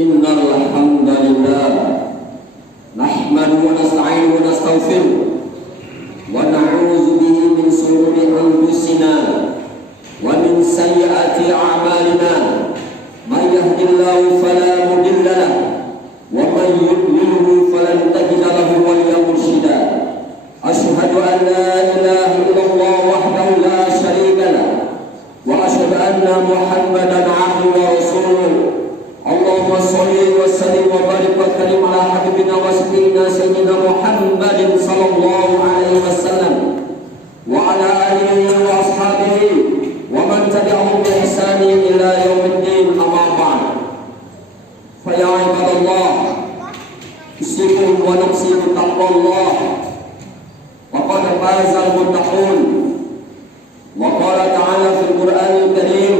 Innal hamdalillah nahmaduhu wa nasta'inuhu wa nastaghfiruh wa na'udzu bihi min shururi anfusina wa min sayyiati a'malina. May yahdihillahu fala mudilla lahu wa may yudlilhu falan tajida lahu waliyyan mursyida. Asyhadu an la ilaha illallah wahdahu la syarika lahu wa asyhadu anna Muhammadan 'abduhu wa rasuluh. Allahumma sholli wa sallim wa barik wa karim ala habibina wa sayyidina Muhammadin sallallahu alaihi wasallam wa ala alihi wa ashabihi wa man tabi'ahum bi ihsanin ila yaumiddin, amma ba'd. Fa ya ibadallah, usikum wa nafsi bi taqwallah wa qad fazal muttaqun. Wa qala ta'ala fil Qur'anil Karim,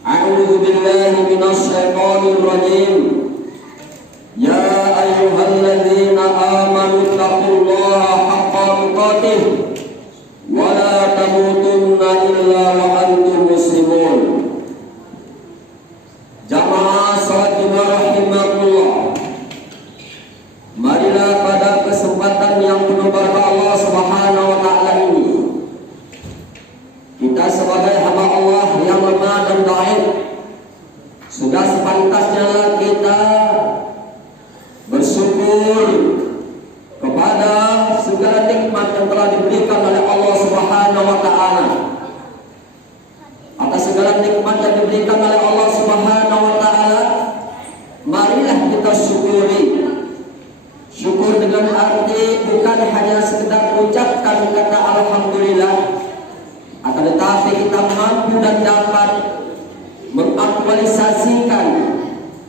a'udzu billahi minasy syaithanir rajim. Ya ayyuhalladzina amanu taqullaha haqqa tuqatih wa la tamutunna illa wa antum muslimun. Jamaah salat Jumat rahimakumullah, marilah pada kesempatan yang penuh berkah Allah Subhanahu wa taala ini, kita sebagai hamba Allah yang lemah dan dhaif, sudah sepantasnya kita bersyukur kepada segala nikmat yang telah diberikan oleh Allah Subhanahu wa taala. Atas segala nikmat yang diberikan oleh Allah Subhanahu wa taala, marilah kita syukuri. Syukur dengan arti bukan hanya sekedar mengucapkan kata alhamdulillah, akan tetapi kita mampu dan dapat mengaktualisasikan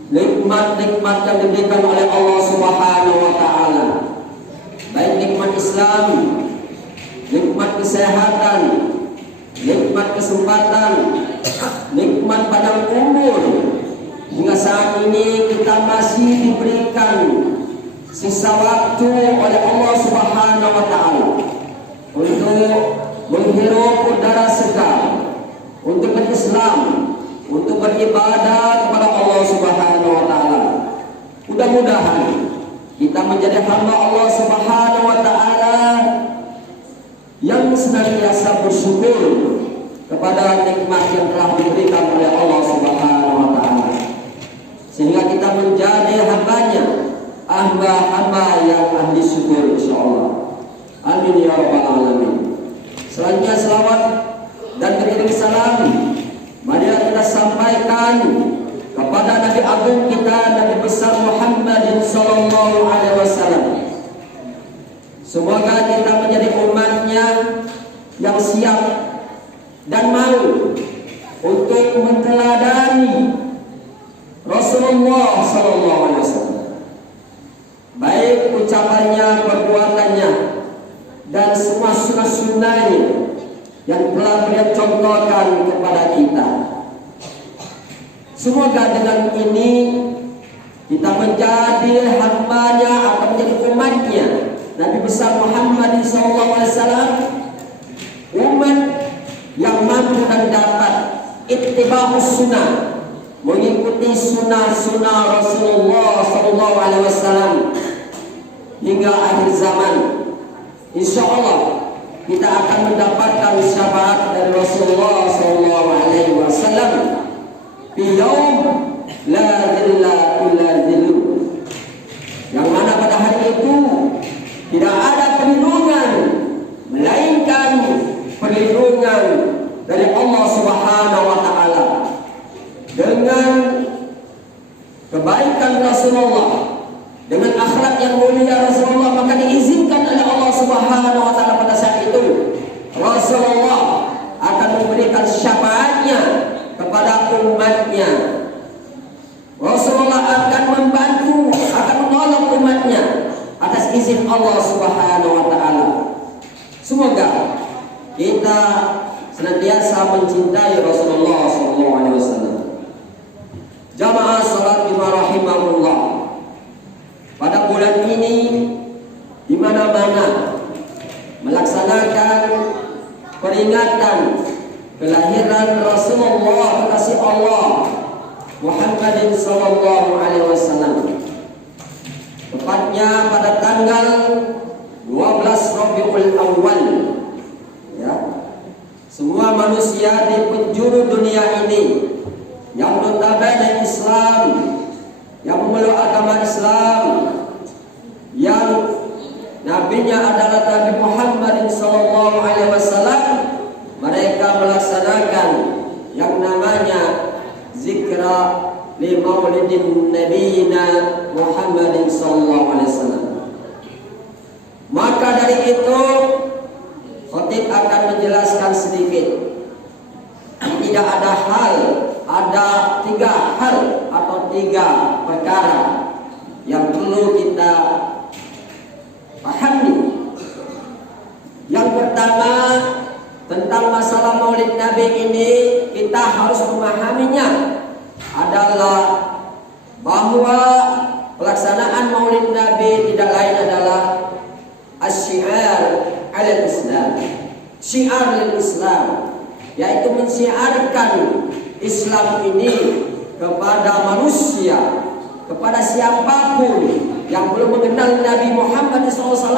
nikmat-nikmat yang diberikan oleh Allah Subhanahu wa taala, baik nikmat Islam, nikmat kesehatan, nikmat kesempatan, nikmat panjang umur. Hingga saat ini kita masih diberikan sisa waktu oleh Allah Subhanahu wa taala untuk menghirup udara segar, untuk berislam, untuk beribadah kepada Allah Subhanahu wa taala. Mudah-mudahan kita menjadi hamba Allah Subhanahu wa taala yang senantiasa bersyukur kepada nikmat yang telah diberikan oleh Allah Subhanahu wa taala, sehingga kita menjadi hambanya, hamba-hamba yang ahli syukur insyaallah. Amin ya rabbal alamin. Selanjutnya selawat dan beriring salam marilah kita sampaikan kepada Nabi Agung kita, Nabi besar Muhammadin sallallahu alaihi wasallam. Semoga kita menjadi umatnya yang siap dan mau untuk meneladani Rasulullah sallallahu alaihi wasallam, baik ucapannya, perbuatannya, dan semua sunnah-sunnahnya yang telah beliau contohkan kepada kita. Semoga dengan ini kita menjadi hambanya, akan menjadi umatnya Nabi besar Muhammad SAW, umat yang mampu dan dapat ittiba'us sunnah, mengikuti sunnah-sunnah Rasulullah SAW hingga akhir zaman. Insya Allah kita akan mendapatkan syafaat dari Rasulullah SAW fi yaum la dhilla illa dhillu, yang mana pada hari itu tidak ada perlindungan melainkan perlindungan dari Allah Subhanahu wa taala. Dengan kebaikan Rasulullah, dengan akhlak yang mulia Rasulullah, maka diizinkan oleh Allah Subhanahu wa taala pada saat itu Rasulullah akan memberikan syafaatnya kepada umatnya. Rasulullah akan membantu, akan menolong umatnya atas izin Allah Subhanahu wa taala. Semoga kita senantiasa mencintai Rasulullah sallallahu alaihi wasallam. Jamaah salat Jumat rahimahullah, pada bulan ini di mana-mana melaksanakan peringatan kelahiran Rasulullah kekasih Allah Muhammadin sallallahu alaihi wasallam. Tepatnya pada tanggal 12 Rabiul Awal, ya. Semua manusia di penjuru dunia ini yang notabene Islam, yang memeluk agama Islam, yang nabinya adalah Nabi Muhammad sallallahu alaihi wasallam, mereka melaksanakan yang namanya zikra li maulidin nabiyina Muhammadin sallallahu alaihi wasallam. Maka dari itu khatib akan menjelaskan sedikit. Tidak ada hal, ada 3 hal atau 3 perkara yang perlu kita pahami. Yang pertama, tentang masalah maulid Nabi ini kita harus memahaminya adalah bahwa pelaksanaan maulid Nabi tidak lain adalah asy-syiar al-Islam, syiar al-Islam, yaitu mensyiarkan Islam ini kepada manusia, kepada siapapun yang belum mengenal Nabi Muhammad SAW,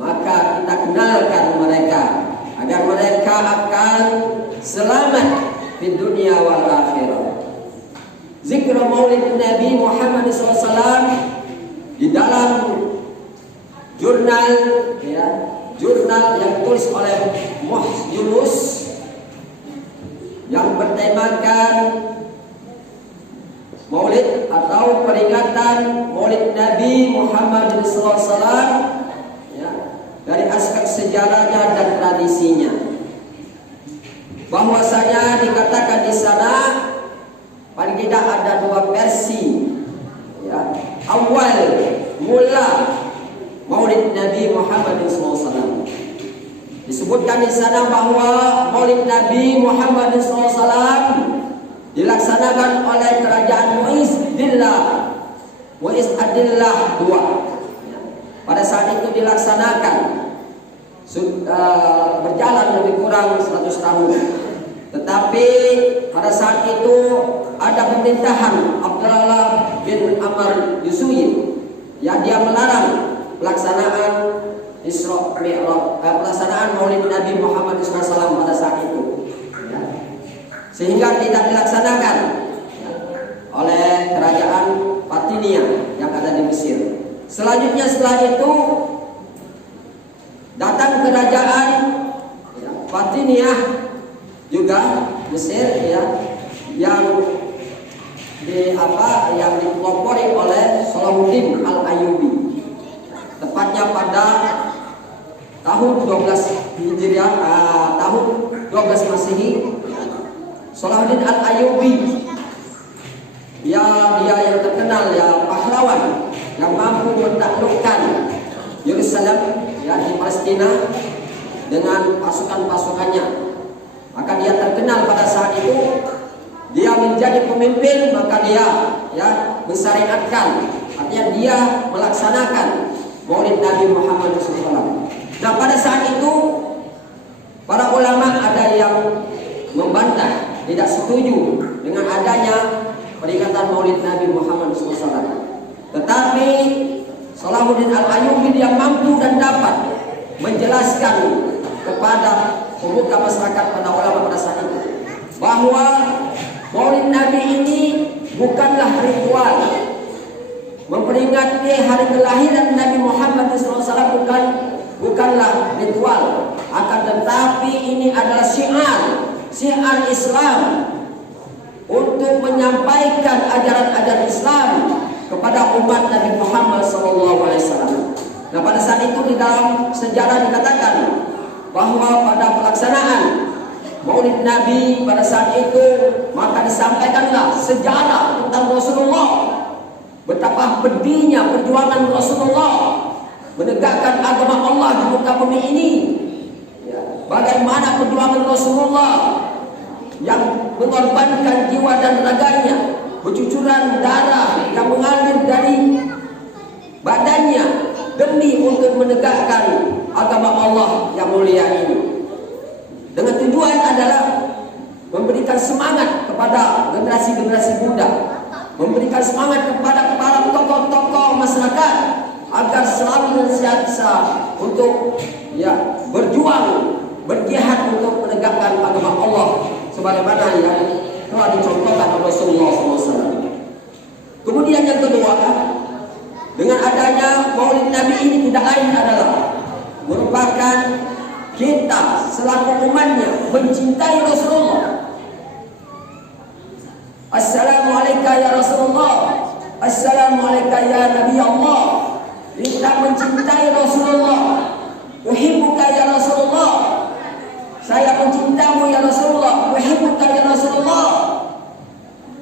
maka kita kenalkan mereka agar mereka akan selamat di dunia wal akhirah. Zikr maulid Nabi Muhammad SAW di dalam jurnal, ya, jurnal yang ditulis oleh Muhyiddin Yunus yang bertemakan maulid atau peringatan maulid Nabi Muhammad SAW, ya, dari aspek sejarahnya dan tradisinya. Bahwasanya dikatakan di sana paling tidak ada 2 versi, ya. Awal mula maulid Nabi Muhammad SAW. Disebutkan di sana bahwa maulid Nabi Muhammad SAW dilaksanakan oleh kerajaan Mu'iz Adillah II. Pada saat itu dilaksanakan berjalan lebih kurang 100 tahun. Tetapi pada saat itu ada pemerintahan Abdullah bin Amr Yusuyi yang dia melarang pelaksanaan Isra Mi'raj, pelaksanaan maulid Nabi Muhammad SAW pada saat itu, ya. Sehingga tidak dilaksanakan, ya, oleh kerajaan Fatimiyah yang ada di Mesir. Selanjutnya setelah itu datang kerajaan, ya, Fatimiyah juga Mesir, ya, yang dipelopori oleh Salahuddin Al-Ayyubi. Tepatnya pada tahun 12 Hijriah, tahun 12 Masehi, Salahuddin Al-Ayyubi, ya, dia yang terkenal, ya, pahlawan yang mampu menaklukkan Yerusalem, ya, di Palestina dengan pasukan-pasukannya. Maka dia terkenal pada saat itu. Dia menjadi pemimpin, maka dia, ya, mensyariatkan, artinya dia melaksanakan maulid Nabi Muhammad SAW. Nah, pada saat itu para ulama ada yang membantah, tidak setuju dengan adanya peringatan maulid Nabi Muhammad SAW. Tetapi Salahuddin Al-Ayyubi dia mampu dan dapat menjelaskan kepada pemuka masyarakat, pada ulama pada saat itu, bahwa maulid Nabi ini bukanlah ritual. Memperingati hari kelahiran Nabi Muhammad SAW bukanlah ritual, akan tetapi ini adalah syiar Islam untuk menyampaikan ajaran-ajaran Islam kepada umat Nabi Muhammad SAW. Nah, pada saat itu di dalam sejarah dikatakan bahwa pada pelaksanaan maulid Nabi pada saat itu maka disampaikanlah sejarah tentang Rasulullah, betapa pedihnya perjuangan Rasulullah menegakkan agama Allah di muka bumi ini, ya, bagaimana perjuangan Rasulullah yang mengorbankan jiwa dan raganya, bercucuran darah yang mengalir dari badannya demi untuk menegakkan agama Allah yang mulia ini, dengan tujuan adalah memberikan semangat kepada generasi-generasi muda, memberikan semangat kepada para tokoh-tokoh masyarakat agar selalu senantiasa untuk berjuang, berjihad untuk menegakkan agama Allah sebagaimana yang telah dicontohkan oleh Rasulullah SAW. Kemudian yang kedua, dengan adanya Maulid Nabi ini tidak lain adalah merupakan kita selaku umatnya mencintai Rasulullah. Assalamualaikum ya Rasulullah, Assalamualaikum ya Nabi Allah. Kita mencintai Rasulullah. Uhibbuka ya Rasulullah, saya mencintamu ya Rasulullah. Uhibbuka ya Rasulullah.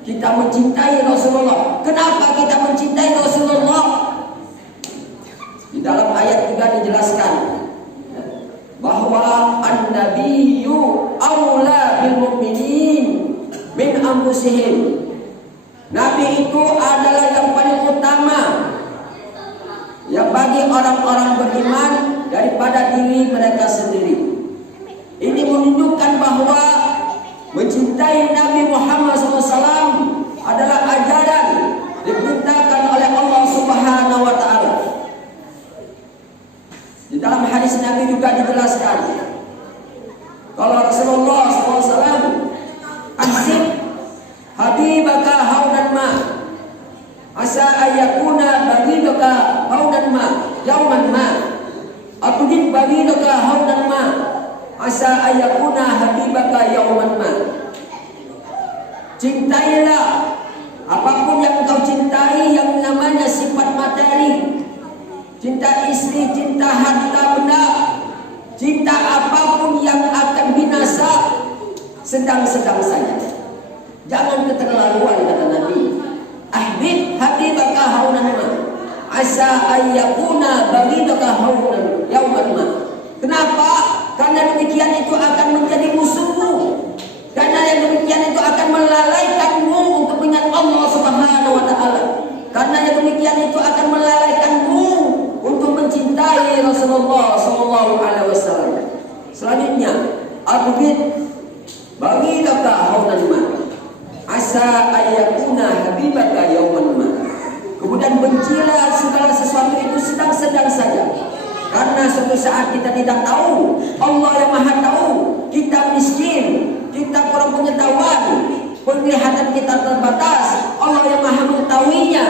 Kita mencintai Rasulullah. Kenapa kita mencintai Rasulullah? Di dalam ayat juga dijelaskan bahwa an-nabiyyu aula bil mu'minin min anfusihim. Nabi itu adalah yang paling utama bagi orang-orang beriman daripada diri mereka sendiri. Ini menunjukkan bahwa mencintai Nabi Muhammad SAW adalah ajaran diperintahkan oleh Allah Subhanahu wa Ta'ala. Di dalam hadis Nabi juga dijelaskan kalau Rasulullah SAW ansib habibaka haunan ma asa ayakuna bagidaka haunan ma yauman ma atujid bagidaka haunan ma asa ayakuna habibaka yauman ma. Cintailah apapun yang kau cintai yang namanya sifat materi, cinta istri, cinta harta benda, cinta apapun yang akan binasa, sedang-sedang saja. Jangan keterlaluan, kata Nabi. Ahbib habibaka haunan ma asa ayyakuna bagidaka haunan yauman ma. Kenapa? Karena demikian itu akan menjadi musuhmu. Karena yang demikian itu akan melalaikanmu untuk mengingat Allah Subhanahu wa Ta'ala. Karena yang demikian itu akan melalaikanmu untuk mencintai Rasulullah Sallallahu Alaihi Wasallam. Selanjutnya, Abid bagidaka haunan ma asa ayyakuna habibaka yauman ma. Kemudian bencilah segala sesuatu itu sedang-sedang saja. Karena suatu saat kita tidak tahu, Allah yang Maha tahu. Kita miskin, kita kurang pengetahuan, penglihatan kita terbatas, Allah yang Maha mengetahuinya.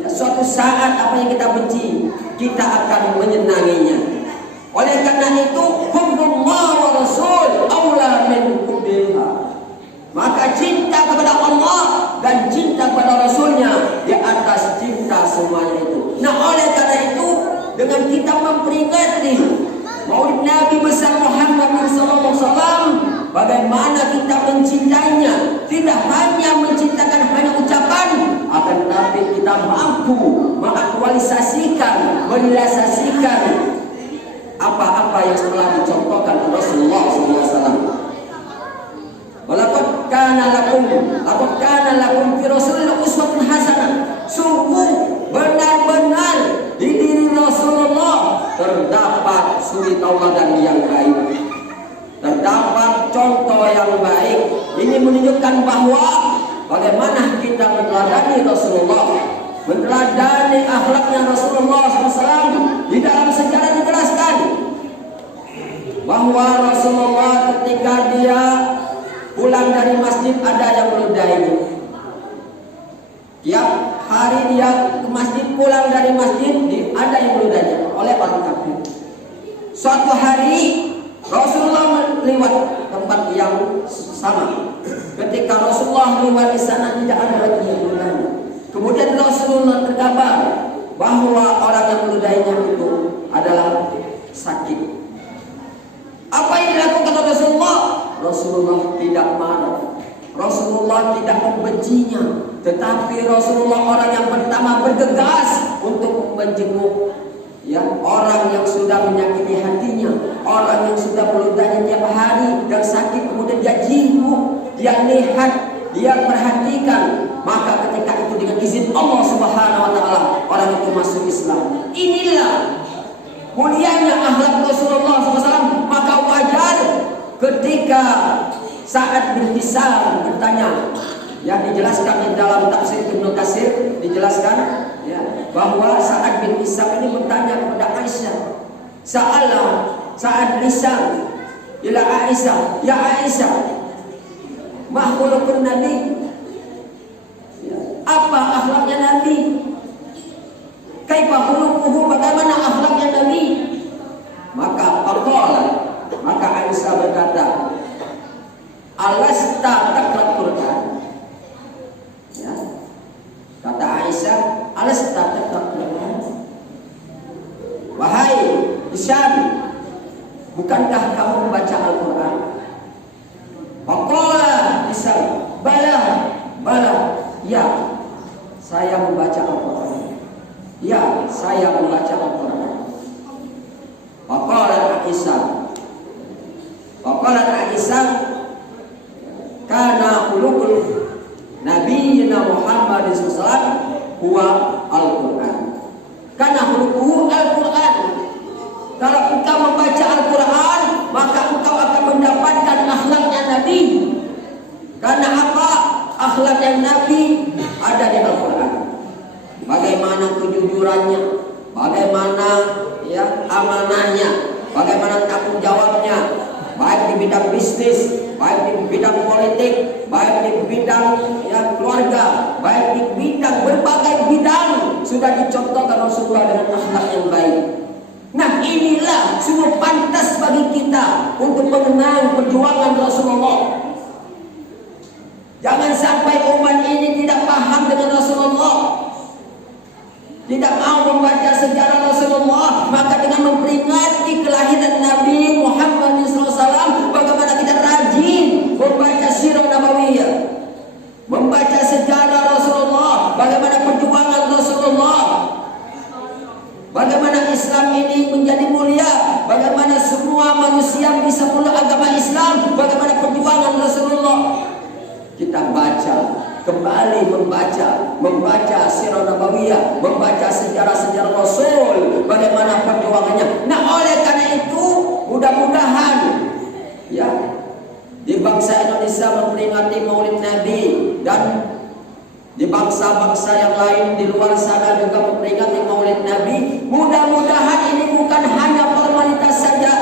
Ya, suatu saat apa yang kita benci, kita akan menyenanginya. Oleh karena itu, hubbullah wa rasul aula min hubbillah. Maka cinta kepada Allah dan cinta kepada Rasulnya di atas cinta semuanya itu. Nah, oleh karena itu, dengan kita memperingati Maulid Nabi besar Muhammad SAW, bagaimana kita mencintainya, tidak hanya mencintakan hanya ucapan, akan tetapi kita mampu mengaktualisasikan, merealisasikan apa-apa yang telah dicontohkan Rasulullah SAW. Laqad kana lakum fi Rasulillah uswatun hasanah. Sungguh benar-benar di diri Rasulullah terdapat suri tauladan yang baik, terdapat contoh yang baik. Ini menunjukkan bahwa bagaimana kita meneladani Rasulullah, meneladani akhlaknya Rasulullah SAW. Di dalam sejarah dijelaskan bahwa Rasulullah ketika dia pulang dari masjid ada yang meludainya. Tiap hari dia ke masjid, pulang dari masjid ada yang meludainya oleh orang kafir. Suatu hari Rasulullah lewat tempat yang sama. Ketika Rasulullah lewat di sana tidak ada lagi yang meludainya. Kemudian Rasulullah terkabar bahwa orang yang meludainya itu adalah sakit. Apa yang dilakukan oleh Rasulullah? Rasulullah tidak marah, Rasulullah tidak membencinya, tetapi Rasulullah orang yang pertama bergegas untuk menjenguk orang yang sudah menyakiti hatinya, orang yang sudah meludahnya tiap hari dan sakit. Kemudian dia jenguk, dia lihat, dia perhatikan. Maka ketika itu dengan izin Allah Subhanahu wa Ta'ala, orang itu masuk Islam. Inilah mulianya akhlak Rasulullah SAW. Maka wajar ketika saat berpisah bertanya, yang dijelaskan di dalam tafsir Ibnu Katsir, dijelaskan ya, bahwa Sa'ad bin Hisam ini bertanya kepada Aisyah, Sa'ad lisan ila Aisyah, ya Aisyah, ma khuluqun Nabi? Ya, apa akhlaknya Nabi? Kaifa khuluquhu, bagaimana akhlaknya Nabi? Maka Aisyah berkata, alasta taqra'ul Qur'an? Ya. Kata Aisyah, alasta taqra'ul Qur'an? Wahai Hisham, bukankah kamu membaca Al-Quran? Faqala Hisham, bala, ya, saya membaca Al-Quran. Ya, saya membaca Al-Quran. Faqala Aisyah, kana khuluqul Nabiyina Muhammad SAW huwa Al-Quran. Kana khuluquhu Al-Quran. Kalau engkau membaca Al-Quran, maka engkau akan mendapatkan akhlaknya Nabi. Karena apa? Akhlak yang Nabi ada di Al-Quran. Bagaimana kejujurannya, bagaimana ya amanahnya, bagaimana tanggung jawabnya, baik di bidang bisnis, baik di bidang politik, baik di bidang ya keluarga, baik di bidang berbagai bidang sudah dicontohkan Rasulullah dengan akhlak yang baik. Nah, inilah semua pantas bagi kita untuk mengenal perjuangan Rasulullah. Jangan sampai umat ini tidak paham dengan Rasulullah, tidak mau membaca sejarah Rasulullah. Maka dengan memperingati kelahiran Nabi Muhammad SAW, bagaimana kita rajin membaca sirah nabawiyah, membaca sejarah Rasulullah, bagaimana perjuangan Rasulullah, bagaimana Islam ini menjadi mulia, bagaimana semua manusia bisa meluk agama Islam, bagaimana perjuangan Rasulullah. Kita baca, kembali membaca sirah nabawiyah, membaca sejarah-sejarah Rasul, bagaimana perjuangannya. Nah, oleh karena itu mudah-mudahan ya di bangsa Indonesia memperingati Maulid Nabi, dan di bangsa-bangsa yang lain di luar sana juga memperingati Maulid Nabi. Mudah-mudahan ini bukan hanya formalitas saja,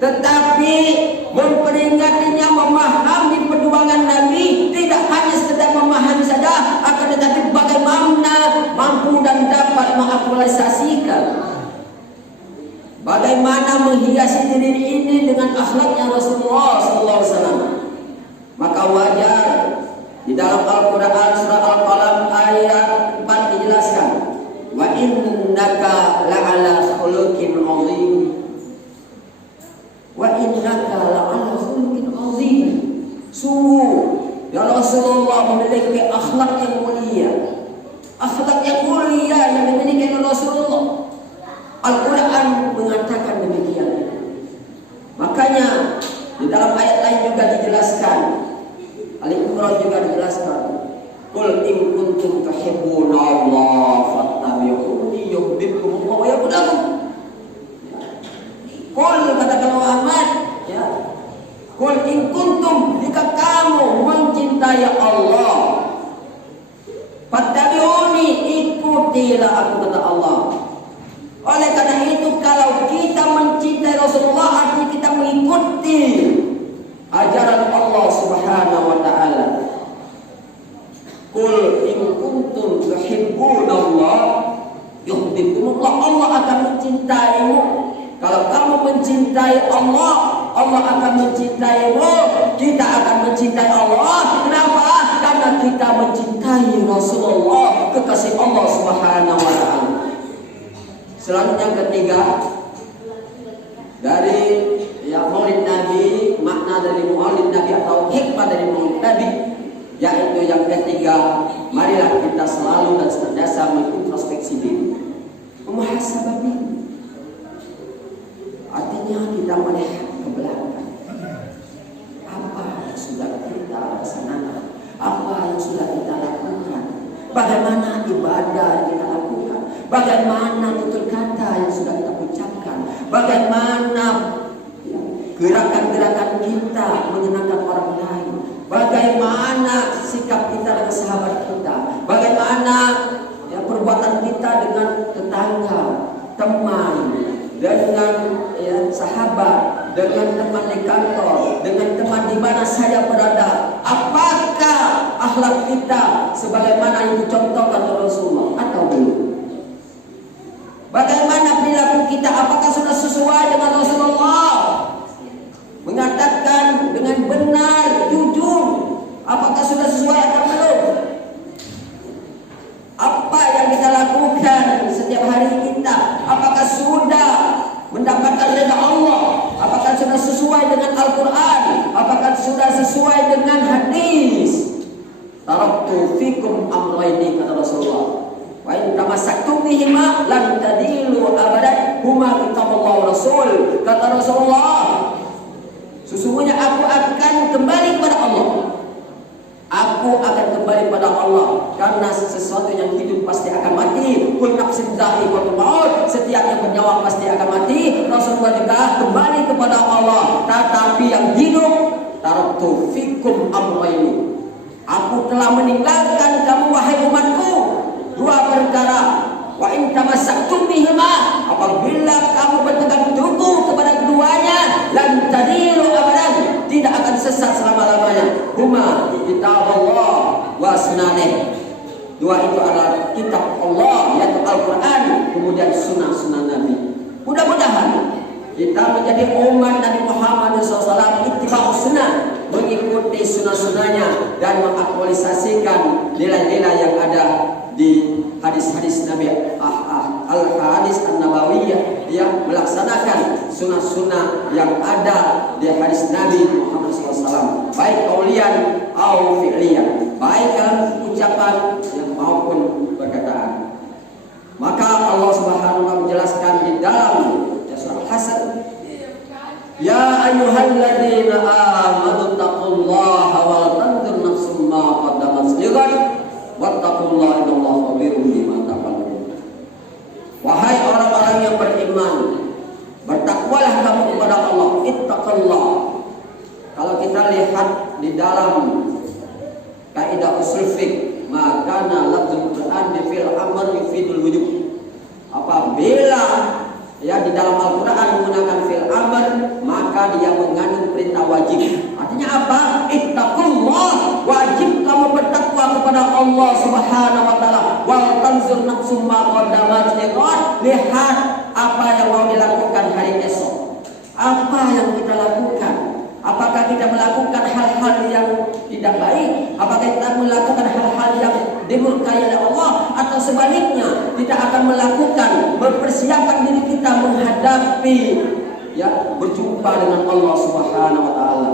tetapi memperingatinya, memahami perjuangan Nabi, tidak hanya sekedar memahami saja, akan tetapi bagaimana mampu dan dapat mengaktualisasikan, bagaimana menghiasi diri ini dengan akhlaknya Rasulullah SAW. Maka wajar di dalam Al-Quran surah Al-Qalam ayat 4 dijelaskan, wa innaka la'ala khuluqin 'azim. Wa innaka la'ala khuluqin 'azim. Sungguh ya Rasulullah memiliki akhlak yang mulia. Akhlak yang mulia yang dimiliki oleh Rasulullah. Al-Quran mengatakan demikian. Makanya di dalam ayat lain juga dijelaskan, Al-Imran juga dijelaskan, qul in kuntum tuhibbuna Allah fattabi'uni yuhibbukumullah wa yaghfir lakum. Qul, katakan Muhammad, ya, qul in kuntum, jika kamu mencintai Allah, fattabi'uni, ikutilah aku, kata Allah. Oleh karena itu, kalau kita mencintai Rasulullah, artinya kita mengikuti ajaran Allah Subhanahu wa taala. Qul in kuntum tuhibbuna Allah yuhibbukumullah, Allah akan mencintaimu. Kalau kamu mencintai Allah, Allah akan mencintaimu. Kita akan mencintai Allah. Kenapa? Karena kita mencintai Rasulullah, kekasih Allah Subhanahu wa taala. Selanjutnya ketiga dari ya Maulid Nabi, makna dari Maulid Nabi atau hikmah dari Maulid Nabi, yaitu yang ketiga, marilah kita selalu dan senantiasa mengintrospeksi diri, memuhasabah diri. Artinya kita melihat ke belakang, apa yang sudah kita laksanakan, apa yang sudah kita lakukan, bagaimana ibadah yang kita lakukan, bagaimana tutur kata yang sudah kita ucapkan, bagaimana gerakan-gerakan kita menyenangkan orang lain, bagaimana sikap sikap kita dengan sahabat kita, bagaimana ya perbuatan kita dengan tetangga, teman, dengan ya sahabat, dengan teman di kantor, dengan teman di mana saya berada. Apakah akhlak kita sebagaimana yang dicontohkan oleh Rasulullah atau belum? Bagaimana perilaku kita? Apakah sudah sesuai dengan Rasulullah? Mengatakan dengan benar, jujur. Apakah sudah sesuai atau belum? Apa yang kita lakukan setiap hari kita? Apakah sudah mendapatkan ridha Allah? Apakah sudah sesuai dengan Al-Quran? Apakah sudah sesuai dengan hadis? Taraktu fikum amrayni, kata Rasulullah. Wa in tamassaktum bihima lan tadilu abadan huma kitabullah wa rasul. Kata Rasulullah, sesungguhnya aku akan kembali kepada Allah. Aku akan kembali pada Allah, karena sesuatu yang hidup pasti akan mati. Kul nafsin dha'iqatul maut, setiap yang bernyawa pasti akan mati. Rasulullah juga kembali kepada Allah. Tetapi yang hidup, taraktu fikum amrayni, aku telah meninggalkan kamu wahai umatku dua perkara. Wa in tamassaktum bihima, apabila kamu berpegang teguh kepada keduanya, lan tadilu abadan, tidak akan sesat selama-lamanya. Huma kitab Allah wa sunnah. Dua itu adalah kitab Allah, yaitu Al-Quran, kemudian sunnah-sunnah Nabi. Mudah-mudahan kita menjadi umat Nabi Muhammad SAW, ittiba' sunnah, mengikuti sunnah-sunnahnya dan mengaktualisasikan nilai-nilai yang ada di hadis-hadis Nabi, al-hadis an-nabawiyah, yang melaksanakan sunnah-sunnah yang ada di hadis Nabi Muhammad SAW, baik qauliyan atau fi'liyan, baik dalam ucapan maupun perkataan. Maka Allah Subhanahu wa taala menjelaskan di dalam surah Hasan, ya ayyuhalladzina amanu taqullaha wal tanzur nafsum ma qaddamat lighad wattaqullaha innallaha khabirum bima ta'malun. Wahai orang-orang yang beriman, bertakwalah kamu kepada Allah. Ittaqullah. Kalau kita lihat di dalam kaidah usul fiqh, maka lafzul Quran fil amr yufidul wujub. Apabila ya di dalam Al-Quran menggunakan fil amr, maka dia mengandung perintah wajib. Artinya apa? Ittaqullah, wajib kamu bertakwa kepada Allah Subhanahu wa taala. Wal tanzur nafsum ma qaddamat lighad, lihat apa yang mau dilakukan hari esok. Apa yang kita lakukan? Apakah kita melakukan hal-hal yang tidak baik? Apakah kita melakukan hal-hal yang dimurkai oleh Allah? Atau sebaliknya, kita akan melakukan, mempersiapkan diri kita menghadapi ya berjumpa dengan Allah Subhanahu wa taala.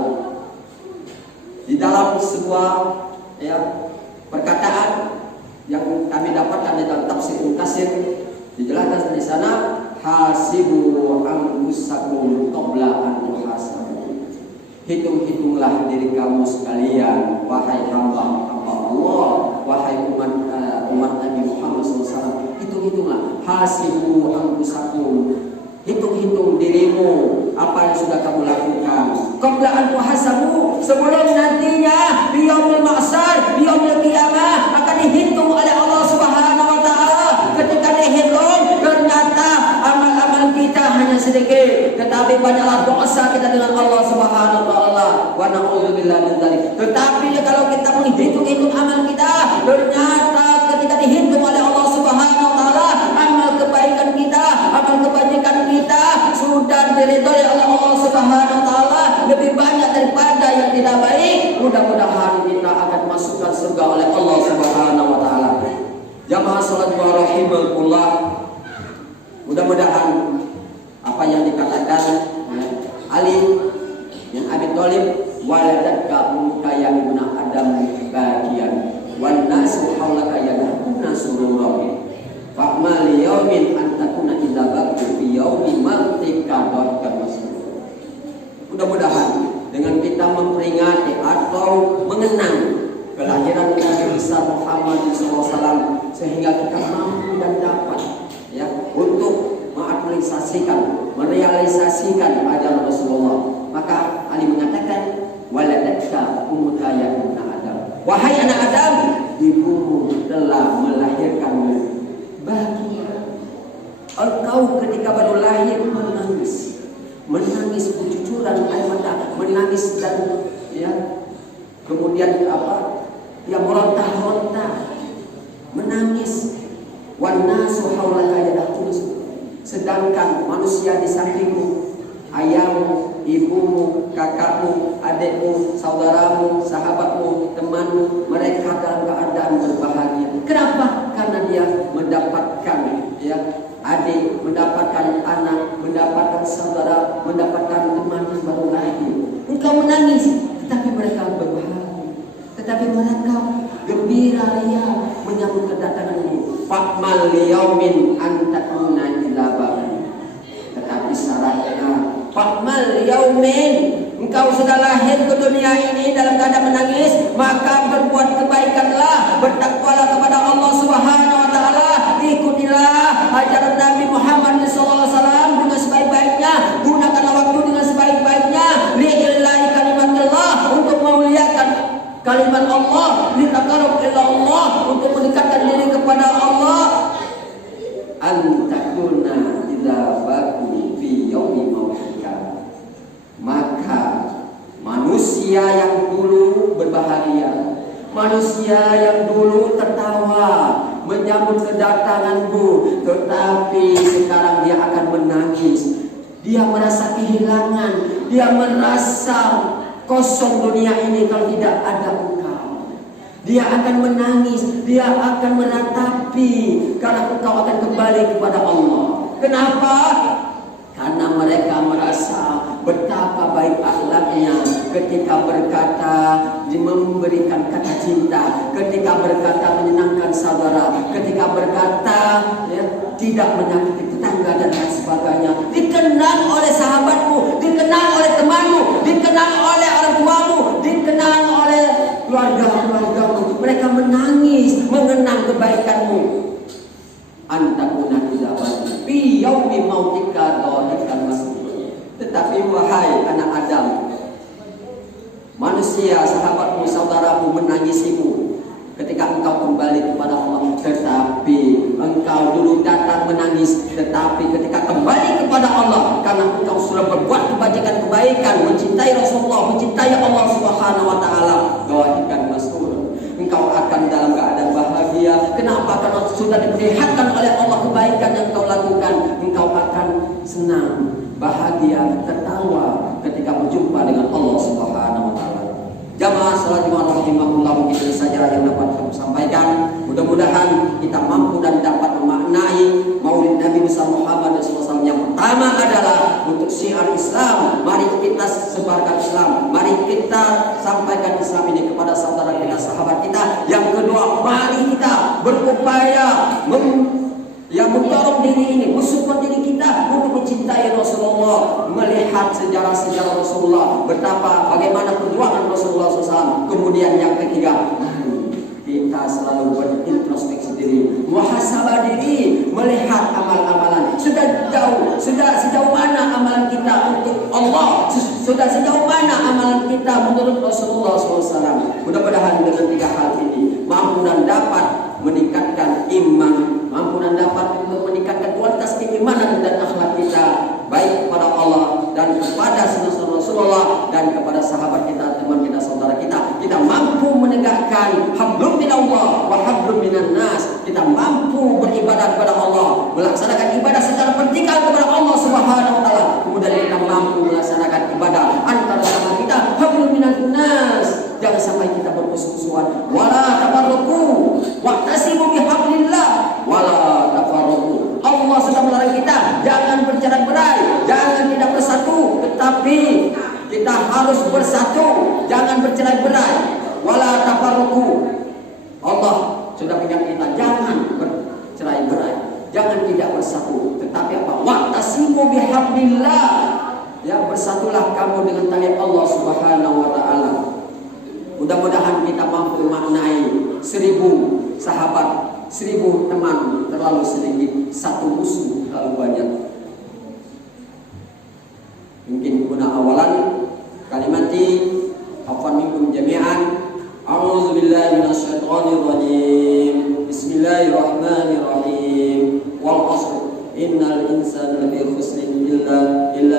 Di dalam sebuah ya perkataan yang kami dapatkan di dalam tafsir Ibnu Katsir, dijelaskan di sana, hasibu anfusakum qabla an tuhasabu. Hitung-hitunglah diri kamu sekalian, wahai hamba-hamba Allah, wahai umat Nabi Muhammad SAW. Hitung-hitunglah, hasibu anfusakum, hitung-hitung dirimu, apa yang sudah kamu lakukan. Qabla an tuhasabu, sebelum nantinya di yaumil mahsyar, di yaumil qiyamah akan dihitung oleh Allah Subhanahu wa taala. Ketika dihitung, ternyata amal-amal kita hanya sedikit, tetapi banyaklah dosa kita dengan Allah Subhanahu wa taala. Wa na'udzubillahi min dzalik. Tetapi kalau kita menghitung-hitung amal kita, ternyata ketika dihitung oleh Allah Subhanahu wa taala, amal kebaikan kita, amal kebajikan kita sudah diridhoi oleh Allah Subhanahu wa taala lebih banyak daripada yang tidak baik. Mudah-mudahan kita akan masukkan surga oleh Allah Subhanahu wa taala. Jamaah salat wa rahimakumullah. Mudah-mudahan apa yang dikatakan Ali bin Abi Thalib, waladatka ummuka ya ibnu Adam bagian wan nasu haulaka yadhkuna sururabi fa'mal yaumin an takuna idza baqtu fi yaumi martika dahkan masrur. Mudah-mudahan dengan kita memperingati atau mengenang kelahiran Nabi besar Muhammad SAW, sehingga kita mampu dan dapat ya untuk mengaktualisasikan, merealisasikan ajaran Rasulullah. Maka Ali mengatakan, waladatka ummuka ya ibnu Adam, Wahai anak Adam, ibumu telah melahirkanmu. Bahagia. Engkau ketika baru lahir menangis bercucuran air mata, menangis dan kemudian meronta-ronta, menangis. Wannasu haulaka yad'un. Sedangkan manusia di sampingmu, ayahmu, ibumu, kakakmu, adikmu, saudaramu, sahabatmu, temanmu, mereka dalam keadaan berbahagia. Kenapa? Karena dia mendapatkan adik, mendapatkan anak, mendapatkan saudara, mendapatkan teman yang baru lahir. Engkau menangis, tetapi mereka berbahagia, tetapi mereka gembira ria menyambut kedatanganmu. Fa'mal liyaumin antakuna ila babi. Tetapi syaratnya fa'mal liyaumin, engkau sudah lahir ke dunia ini dalam keadaan menangis, maka berbuat kebaikanlah, bertakwalah kepada Allah Subhanahu wa taala, ikutilah ajaran Nabi Muhammad SAW dengan sebaik-baiknya, gunakanlah waktu dengan sebaik-baiknya, lillahi kalimatillah, untuk memuliakan kalimat Allah, litaqarrab ila Allah, untuk mendekatkan diri kepada Allah. Antakuna idza baku fi yaumi mautika. Maka manusia yang dulu berbahagia, manusia yang dulu tertawa menyambut kedatanganmu, tetapi sekarang dia akan menangis. Dia merasa kehilangan, dia merasa kosong dunia ini kalau tidak ada engkau. Dia akan menangis, dia akan meratapi karena engkau akan kembali kepada Allah. Kenapa? Karena mereka merasa betapa baik akhlaknya ketika berkata, memberikan kata cinta, ketika berkata menyenangkan saudara, ketika berkata tidak menyakiti tetangga dan lain sebagainya. Dikenang oleh sahabatmu, dikenang oleh temanmu, dikenang oleh orang tuamu, dikenang oleh keluarga-keluargamu. Mereka menangis mengenang kebaikanmu. Antakuna idza fi yaumi mautika dhahikan masrur. Tetapi wahai anak Adam, manusia, sahabatmu, saudaramu menangisimu ketika engkau kembali kepada Allah. Tetapi engkau dulu datang menangis, tetapi ketika kembali kepada Allah, karena engkau sudah berbuat kebaikan, mencintai Rasulullah, mencintai Allah Subhanahu wa taala, dhahikan masrur. Engkau akan dalam keadaan bahagia. Kenapa? Karena sudah diperlihatkan oleh Allah kebaikan yang kau lakukan. Engkau akan senang, bahagia, tertawa ketika berjumpa dengan Allah Subhanahu wa taala. Jamaah salat rahimahullah, mungkin saja yang dapat kami sampaikan. Mudah-mudahan kita mampu dan dapat memaknai Maulid Nabi besar Muhammad SAW. Yang pertama adalah untuk syiar Islam. Mari kita sebarkan Islam. Mari kita sampaikan Islam ini kepada saudara kita, sahabat kita. Yang kedua, mari kita berupaya mendorong diri ini, mensupport diri kita untuk mencintai Rasulullah, melihat sejarah-sejarah Rasulullah, betapa bagaimana perjuangan Rasulullah SAW. Kemudian yang ketiga, kita selalu berintrospeksi diri, muhasabah diri, melihat amal-amalan. Sudah sejauh mana amalan kita untuk Allah, sudah sejauh mana amalan kita menurut Rasulullah SAW. Mudah-mudahan dengan tiga hal ini mampu dan dapat meningkatkan iman, mampu dan dapat untuk meningkatkan kualitas keimanan dan akhlak kita, baik kepada Allah dan kepada sunnah Rasulullah dan kepada sahabat kita, teman kita, saudara kita. Kita mampu menegakkan hablum minallah wa hablum minan nas. Kita mampu beribadah kepada Allah, melaksanakan ibadah secara vertikal kepada Allah Subhanahu wa taala. Kemudian kita mampu melaksanakan ibadah antara sama kita, hablum minan nas. Jangan sampai kita bermusuh-musuhan. Wala tafarraqu wa'tasimu bihablillah wala tafarraqu. Allah sudah melarang kita jangan bercerai-berai, jangan tidak bersatu, tetapi kita harus bersatu, jangan bercerai-berai. Wala tafarraqu. Allah sudah mengingatkan kita jangan bercerai-berai, jangan tidak bersatu, tetapi apa? Wa'tasimu bihablillah. Ya, bersatulah kamu dengan tali Allah Subhanahu wa taala. Mudah-mudahan kita mampu memaknai 1000 sahabat, 1000 teman terlalu sedikit, satu musuh terlalu banyak. Mungkin guna awalan kalimati afwan minkum jami'an. A'udzubillahi syaitanir rajim. Bismillahirrahmanirrahim. Wal 'ashr innal insana lafi khusrin illa